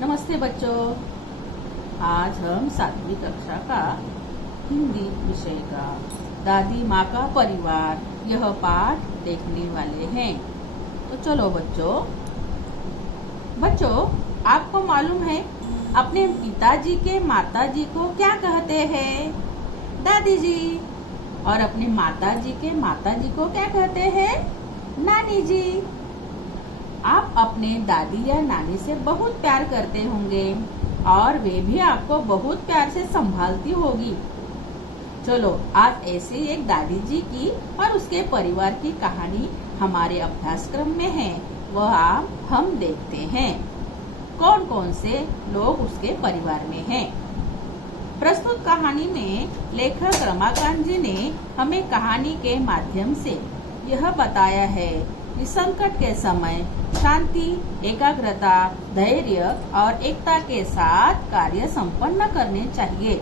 नमस्ते बच्चों। आज हम 7वीं कक्षा का हिंदी विषय का दादी माँ का परिवार यह पाठ देखने वाले हैं। तो चलो बच्चों आपको मालूम है अपने पिताजी के माताजी को क्या कहते हैं? दादी जी। और अपने माताजी के माताजी को क्या कहते हैं? नानी जी। आप अपने दादी या नानी से बहुत प्यार करते होंगे और वे भी आपको बहुत प्यार से संभालती होगी। चलो आज ऐसे एक दादी जी की और उसके परिवार की कहानी हमारे अभ्यासक्रम में है, वह हम देखते हैं कौन कौन से लोग उसके परिवार में हैं। प्रस्तुत कहानी में लेखक रमाकांत जी ने हमें कहानी के माध्यम से यह बताया है कि संकट के समय शांति, एकाग्रता, धैर्य और एकता के साथ कार्य संपन्न करने चाहिए।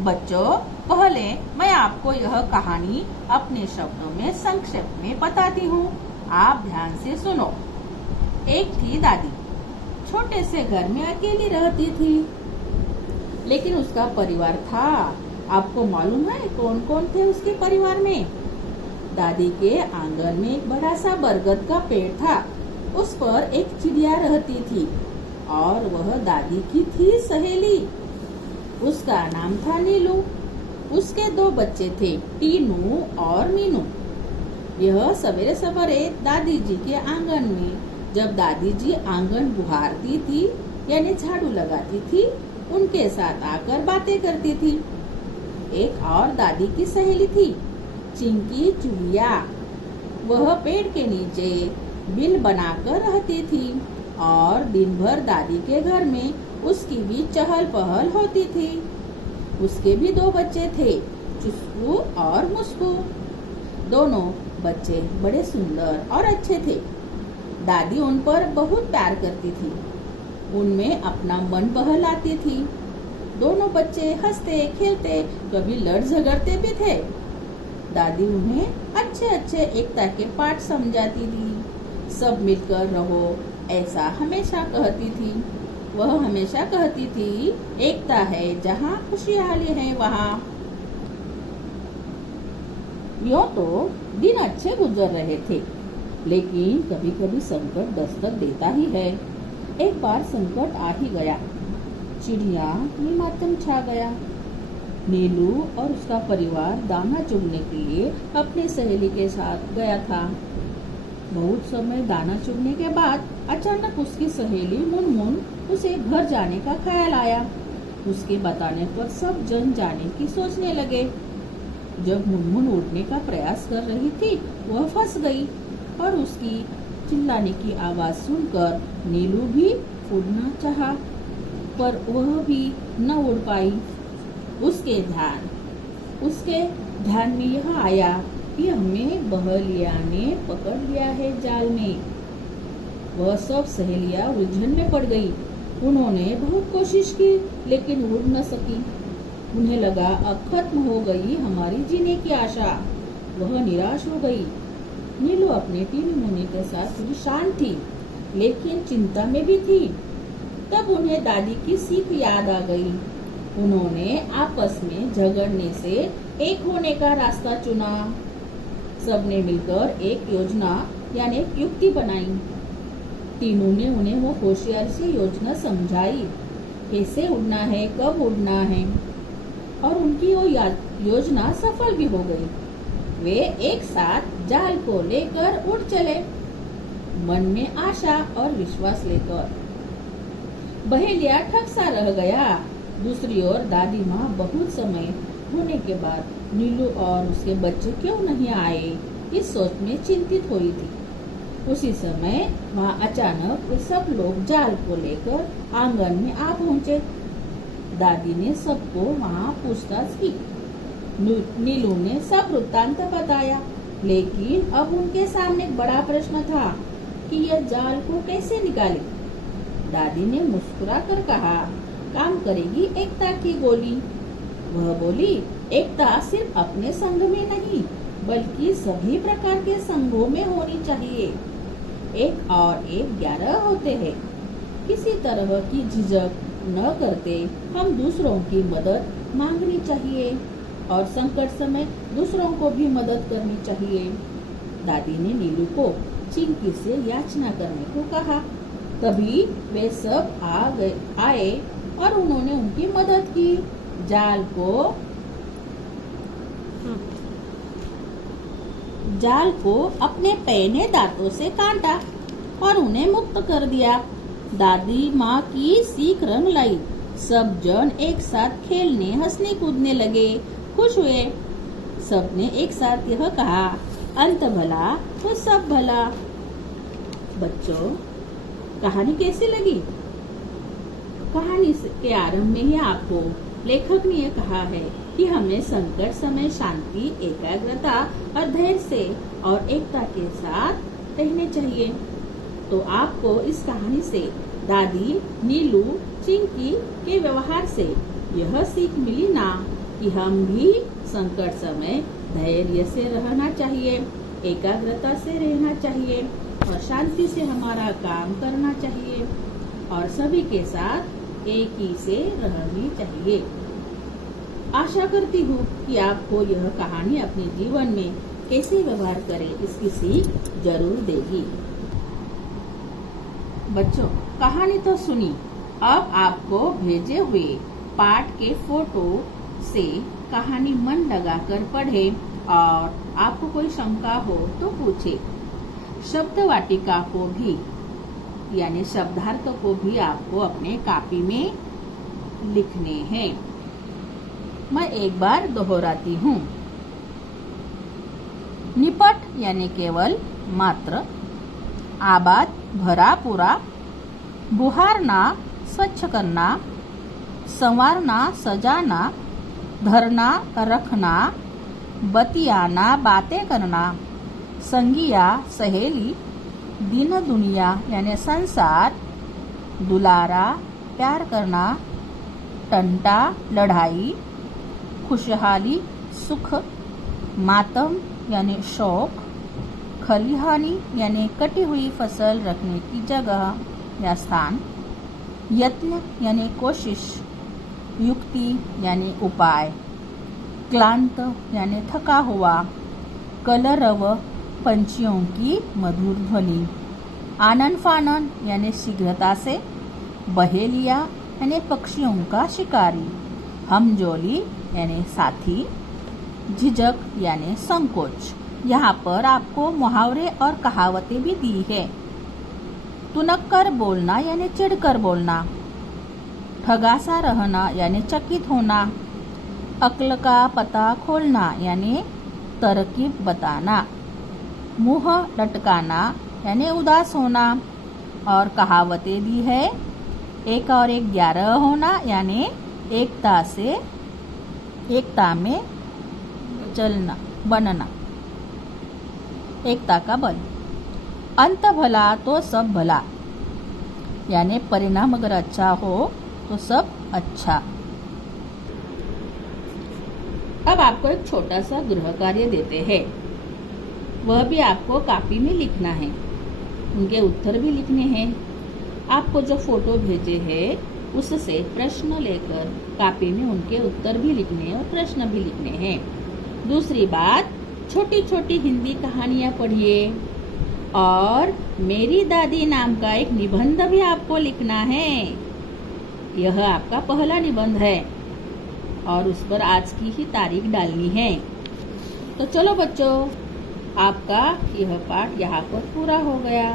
बच्चों, पहले मैं आपको यह कहानी अपने शब्दों में संक्षेप में बताती हूँ। आप ध्यान से सुनो। एक थी दादी, छोटे से घर में अकेली रहती थी, लेकिन उसका परिवार था। आपको मालूम है कौन कौन थे उसके परिवार में? दादी के आंगन में एक बड़ा सा बरगद का पेड़ था। उस पर एक चिड़िया रहती थी और वह दादी की थी सहेली। उसका नाम था नीलू। उसके 2 बच्चे थे, टीनू और मीनू। यह सवेरे सवेरे दादी जी के आंगन में जब दादी जी आंगन बुहारती थी यानी झाड़ू लगाती थी, उनके साथ आकर बातें करती थी। एक और दादी की सहेली थी, चिंकी चुड़िया। वह पेड़ के नीचे बिल बनाकर रहती थी और दिन भर दादी के घर में उसकी भी चहल पहल होती थी। उसके भी 2 बच्चे थे, चुस्कू और मुस्कू। दोनों बच्चे बड़े सुंदर और अच्छे थे। दादी उन पर बहुत प्यार करती थी, उनमें अपना मन बहलाती थी। दोनों बच्चे हंसते खेलते, कभी लड़ झगड़ते भी थे। दादी उन्हें अच्छे अच्छे एकता के पाठ समझाती थी। सब मिलकर रहो ऐसा हमेशा कहती थी। वह हमेशा कहती थी, एकता है जहाँ खुशहाली है वहाँ। यूं तो दिन अच्छे गुजर रहे थे, लेकिन कभी कभी संकट दस्तक देता ही है। एक बार संकट आ ही गया। चिड़िया में मातम छा गया। नीलू और उसका परिवार दाना चुगने के लिए अपनी सहेली के साथ गया था। बहुत समय दाना चुगने के बाद अचानक उसकी सहेली मुनमुन उसे घर जाने का ख्याल आया। उसके बताने पर सब जन जाने की सोचने लगे। जब मुनमुन उड़ने का प्रयास कर रही थी, वह फंस गई और उसकी चिल्लाने की आवाज सुनकर नीलू भी उड़ना चाहा, पर वह भी न उड़ पाई। उसके ध्यान में यह आया कि हमें बहेलिया ने पकड़ लिया है जाल में। वह सब सहेलियां उलझन में पड़ गई। उन्होंने बहुत कोशिश की, लेकिन उड़ न सकी। उन्हें लगा अब खत्म हो गई हमारी जीने की आशा। वह निराश हो गई। नीलू अपने टीनू मुनी के साथ थोड़ी शांत थी, लेकिन चिंता में भी थी। तब उन्हें दादी की सीख याद आ गई। उन्होंने आपस में झगड़ने से एक होने का रास्ता चुना। सबने मिलकर एक योजना यानी एक युक्ति बनाई। तीनों ने उन्हें वो होशियार सी योजना समझाई, कैसे उड़ना है, कब उड़ना है, और उनकी वो योजना सफल भी हो गई। वे एक साथ जाल को लेकर उड़ चले, मन में आशा और विश्वास लेकर। बहेलिया ठग सा रह गया। दूसरी ओर दादी माँ बहुत समय होने के बाद नीलू और उसके बच्चे क्यों नहीं आए, इस सोच में चिंतित हुई थी। उसी समय वहाँ अचानक वे सब लोग जाल को लेकर आंगन में आ पहुँचे। दादी ने सबको वहाँ पूछताछ की। नीलू ने सब वृत्तांत बताया, लेकिन अब उनके सामने एक बड़ा प्रश्न था कि यह जाल को कैसे निकाले। दादी ने मुस्कुरा कर कहा, काम करेगी एकता की गोली। वह बोली, एकता सिर्फ अपने संघ में नहीं, बल्कि सभी प्रकार के संघों में होनी चाहिए। 1 और 1 11 होते हैं। किसी तरह की झिझक न करते हम दूसरों की मदद मांगनी चाहिए और संकट समय दूसरों को भी मदद करनी चाहिए। दादी ने नीलू को चिंकी से याचना करने को कहा। तभी वे सब आए और उन्होंने उनकी मदद की। जाल को अपने पैने दांतों से काटा और उन्हें मुक्त कर दिया। दादी माँ की सीख रंग लाई। सब जन एक साथ खेलने हंसने कूदने लगे, खुश हुए। सबने एक साथ यह कहा, अंत भला तो सब भला। बच्चों, कहानी कैसी लगी? कहानी के आरंभ में ही आपको लेखक ने यह कहा है कि हमें संकट समय शांति, एकाग्रता और धैर्य से और एकता के साथ रहने चाहिए। तो आपको इस कहानी से दादी, नीलू, चिंकी के व्यवहार से यह सीख मिली ना कि हम भी संकट समय धैर्य से रहना चाहिए, एकाग्रता से रहना चाहिए और शांति से हमारा काम करना चाहिए और सभी के साथ एक ही से रहनी चाहिए। आशा करती हूँ कि आपको यह कहानी अपने जीवन में कैसे व्यवहार करें इसकी सीख जरूर देगी। बच्चों, कहानी तो सुनी, अब आपको भेजे हुए पाठ के फोटो से कहानी मन लगाकर पढ़े और आपको कोई शंका हो तो पूछे। शब्द वाटिका को भी यानी शब्दार्थ को भी आपको अपने कॉपी में लिखने हैं। मैं एक बार दोहराती हूँ। निपट यानी केवल, मात्र, आबाद भरा पूरा, बुहारना स्वच्छ करना, संवारना सजाना, धरना रखना, बतियाना बातें करना, संगिया सहेली, दिन दुनिया यानी संसार, दुलारा प्यार करना, टंटा लड़ाई, खुशहाली सुख, मातम यानी शोक, खलिहानी यानी कटी हुई फसल रखने की जगह या स्थान, यत्न यानी कोशिश, युक्ति यानी उपाय, क्लांत यानी थका हुआ, कलरव पंछियों की मधुर ध्वनि, आनन फानन यानी शीघ्रता से, बहेलिया यानी पक्षियों का शिकारी, हमजोली यानी साथी, झिझक यानी संकोच। यहाँ पर आपको मुहावरे और कहावतें भी दी है। तुनक कर बोलना यानी चिढ़कर बोलना, ठगासा रहना यानी चकित होना, अक्ल का पता खोलना यानी तरकीब बताना, मुंह लटकाना यानी उदास होना। और कहावतें दी है, 1 और 1 11 होना यानी एकता में चलना, बनना, एकता का बल। अंत भला तो सब भला यानी परिणाम अगर अच्छा हो तो सब अच्छा। अब आपको एक छोटा सा गृह कार्य देते हैं, वह भी आपको कॉपी में लिखना है, उनके उत्तर भी लिखने हैं। आपको जो फोटो भेजे हैं उससे प्रश्न लेकर कॉपी में उनके उत्तर भी लिखने और प्रश्न भी लिखने हैं। दूसरी बात, छोटी छोटी हिंदी कहानियाँ पढ़िए और मेरी दादी नाम का एक निबंध भी आपको लिखना है। यह आपका पहला निबंध है और उस पर आज की ही तारीख डालनी है। तो चलो बच्चों, आपका यह पाठ यहाँ पर पूरा हो गया।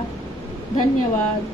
धन्यवाद।